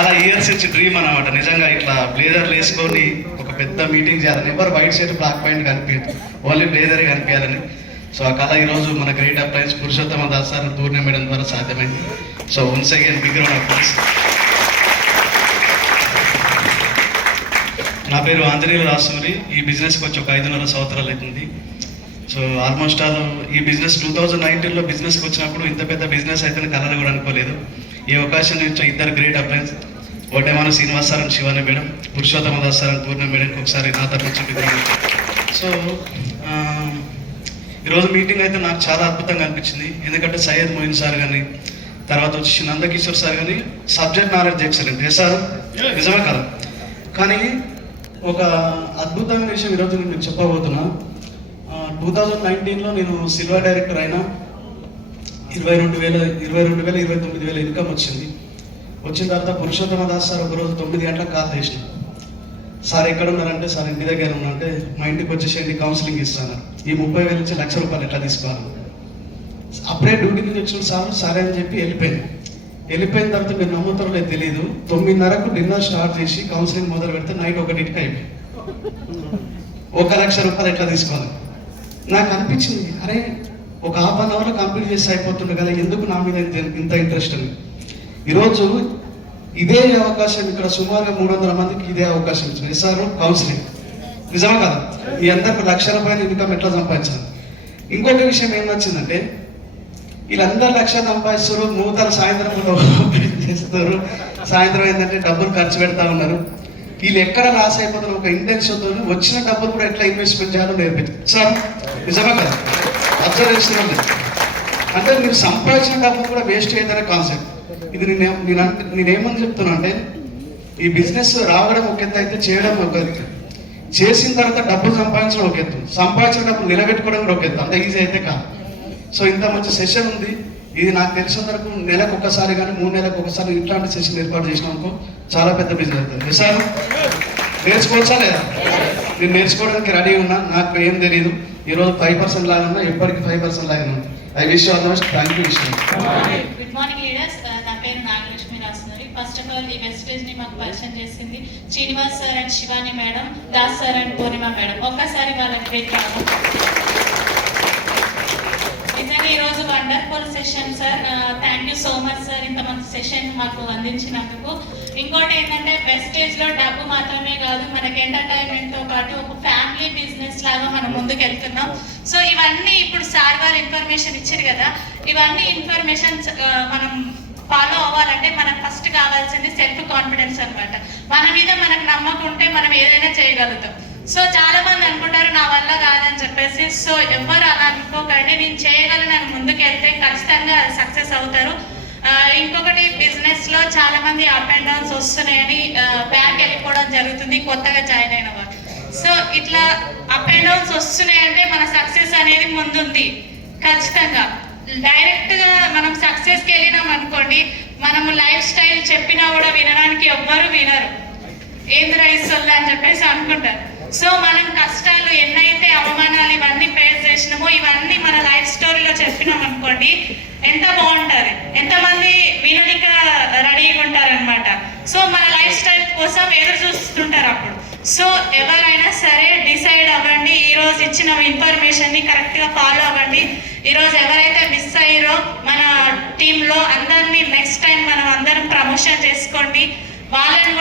చాలా ఇయర్స్ నుంచి డ్రీమ్ అనమాట. నిజంగా ఇట్లా బ్లేజర్లు వేసుకొని ఒక పెద్ద మీటింగ్ చేయాలని, ఎవరు వైట్ షర్ట్ బ్లాక్ పాయింట్ కనిపించదు, ఓన్లీ బ్లేజరే కనిపించాలని. సో ఆ కళ ఈరోజు మన great appliance Purushottama Das sir Purna madam ద్వారా సాధ్యమైంది. So once again big round of applause. నా పేరు ఆంజనేయులు రాసూరి. ఈ బిజినెస్కి వచ్చి ఒక 5.5 సంవత్సరాలు అవుతుంది. సో ఆల్మోస్ట్ ఆల్ ఈ బిజినెస్ 2019లో బిజినెస్కి వచ్చినప్పుడు ఇంత పెద్ద బిజినెస్ అయితే కలర్ కూడా అనుకోలేదు. ఈ అవకాశం నుంచి ఇద్దరు great appliance, Oddemana Srinivas sir and Shivani madam, Purushottama Das sir and Purna మేడంకి ఒకసారి నా తరఫు నుంచి. సో ఈరోజు మీటింగ్ అయితే నాకు చాలా అద్భుతంగా అనిపించింది. ఎందుకంటే సయ్యద్ మొయిన్ సార్ కానీ, తర్వాత వచ్చి నందకిషోర్ సార్ కానీ సబ్జెక్ట్ నాలెడ్జ్ ఎక్సలెంట్ సార్, నిజమే కదా. కానీ ఒక అద్భుతమైన విషయం ఈరోజు నేను చెప్పబోతున్నా. 2019లో నేను సిల్వర్ డైరెక్టర్ అయినా 22,000 ఇన్కమ్ వచ్చింది. వచ్చిన తర్వాత పురుషోత్తమ దాస్ సార్ ఒకరోజు 9 గంటలకు కాల్ చేసిన, సార్ ఎక్కడ ఉన్నారంటే, సార్ ఇంటి దగ్గర ఉన్నారంటే, మా ఇంటికి వచ్చేసేయండి కౌన్సిలింగ్ ఇస్తాను, ఈ 30,000 నుంచి ₹1,00,000 ఎట్లా తీసుకోవాలి. అప్పుడే డ్యూటీ నుంచి వచ్చిన సార్ సరే అని చెప్పి వెళ్ళిపోయిన తర్వాత మీరు నమ్ముతారో లేదు తెలియదు, 9:30కు డిన్నర్ స్టార్ట్ చేసి కౌన్సిలింగ్ మొదలు పెడితే నైట్ 1కి అయిపోయింది. ₹1,00,000 ఎట్లా తీసుకోవాలి. నాకు అనిపించింది, అరే ఒక ½ అవర్లో కంప్లీట్ చేసి అయిపోతుండే కదా, ఎందుకు నా మీద ఇంత ఇంట్రెస్ట్ అని. ఈరోజు ఇదే అవకాశం ఇక్కడ సుమారుగా 300 మందికి ఇదే అవకాశం ఇచ్చింది సార్ కౌన్సిలింగ్. నిజమే కదా. ఈ అందరికి ₹1,00,000 ఇన్కమ్ ఎట్లా సంపాదించాలి. ఇంకొక విషయం ఏం నచ్చిందంటే, వీళ్ళందరూ ₹1,00,000 సంపాదిస్తారు, నూతన సాయంత్రం చేస్తారు, సాయంత్రం ఏంటంటే డబ్బులు ఖర్చు పెడతా ఉన్నారు. వీళ్ళు ఎక్కడ లాస్ అయిపోతారు ఒక ఇంటెన్షన్తో వచ్చిన డబ్బులు కూడా ఎట్లా ఇన్వెస్ట్మెంట్ చేయాలో నేర్పించారు సార్. నిజమే కదా. అబ్జర్వ్ చేస్తున్నాం. అంటే మీరు సంపాదించిన డబ్బులు కూడా వేస్ట్ అయ్యేదనే కాన్సెప్ట్ ఇది. నేనేమని చెప్తున్నా అంటే, ఈ బిజినెస్ రావడం ఒక ఎత్తు అయితే చేయడం ఒక ఎత్తు, చేసిన తర్వాత డబ్బులు సంపాదించడం ఒక ఎత్తు, సంపాదించిన డబ్బులు నిలబెట్టుకోవడం కూడా ఒక ఎత్తు. అంత ఈజీ అయితే కాదు. సో ఇంత మంచి సెషన్ ఉంది. ఇది నాకు తెలిసిన వరకు నెలకు ఒకసారి కానీ 3 నెలలకు ఒకసారి ఇట్లాంటి సెషన్ ఏర్పాటు చేసినామనుకో చాలా పెద్ద బిజినెస్ అవుతుంది సార్. నేర్చుకోవచ్చా లేదా? నేను నేర్చుకోవడానికి రెడీ ఉన్నా. నాకు ఏం తెలియదు. ఈరోజు 5% లాగా ఉన్నా, ఎప్పటికీ 5% లాగా ఉన్నా. I wish you all the best. Thank you. Good morning leaders. నా పేరు నాగలక్ష్మి రాస్తున్నారు. ఫస్ట్ ఆఫ్ ఆల్ ఈ వెస్టేజ్ ని మాకు పరిచయం చేసింది Srinivas sir and Shivani madam, Das sir and Purnima madam. ఒక్కసారి వాళ్ళకి పెట్టాము. నిజంగా ఈరోజు wonderful session sir. Thank you so much sir, ఇంత మంచి సెషన్ మాకు అందించినందుకు. ఇంకోటి ఏంటంటే, వెస్టేజ్ లో డబ్బు మాత్రమే కాదు, మనకి ఎంటర్టైన్మెంట్ తో పాటు ఒక ఫ్యామిలీ బిజినెస్ లాగా మనం ముందుకు వెళ్తున్నాం. సో ఇవన్నీ ఇప్పుడు సార్ వాళ్ళు ఇన్ఫర్మేషన్ ఇచ్చారు కదా, ఇవన్నీ ఇన్ఫర్మేషన్ మనం ఫాలో అవ్వాలంటే మనకు ఫస్ట్ కావాల్సింది సెల్ఫ్ కాన్ఫిడెన్స్ అనమాట. మన మీద మనకు నమ్మకం ఉంటే మనం ఏదైనా చేయగలుగుతాం. సో చాలా మంది అనుకుంటారు నా వల్ల కాదని చెప్పేసి. సో ఎవరు అలా అనుకోకండి, నేను చేయగలను అని ముందుకు వెళ్తే ఖచ్చితంగా సక్సెస్ అవుతారు. ఇంకొకటి, బిజినెస్ లో చాలా మంది అప్ అండ్ డౌన్స్ వస్తున్నాయని బ్యాక్ వెళ్ళిపోవడం జరుగుతుంది కొత్తగా జాయిన్ అయిన వాళ్ళు. సో ఇట్లా అప్ అండ్ డౌన్స్ వస్తున్నాయంటే మన సక్సెస్ అనేది ముందుంది ఖచ్చితంగా. డైరెక్ట్ గా మనం సక్సెస్కి వెళ్ళినాం అనుకోండి, మనము లైఫ్ స్టైల్ చెప్పినా కూడా వినడానికి ఎవ్వరు వినరు, ఏంద్ర ఇస్తుల్లా అని చెప్పేసి అనుకుంటారు. సో మనం కష్టాలు ఎన్నైతే అవమానాలు ఇవన్నీ ఫేస్ చేసినామో ఇవన్నీ మన లైఫ్ స్టోరీలో చెప్పినాం అనుకోండి, ఎంత బాగుంటుంది, ఎంతమంది వినుడిగా రెడీగా ఉంటారనమాట. సో మన లైఫ్ స్టైల్ కోసం ఎదురు చూస్తుంటారు అప్పుడు. సో ఎవరైనా సరే డిసైడ్ అవ్వండి, ఈరోజు ఇచ్చిన ఇన్ఫర్మేషన్ని కరెక్ట్గా ఫాలో అవ్వండి. ఈరోజు ఎవరైతే మిస్ అయ్యారో మన టీంలో అందరినీ నెక్స్ట్ టైం మనం అందరం ప్రమోషన్ చేసుకోండి, వాళ్ళని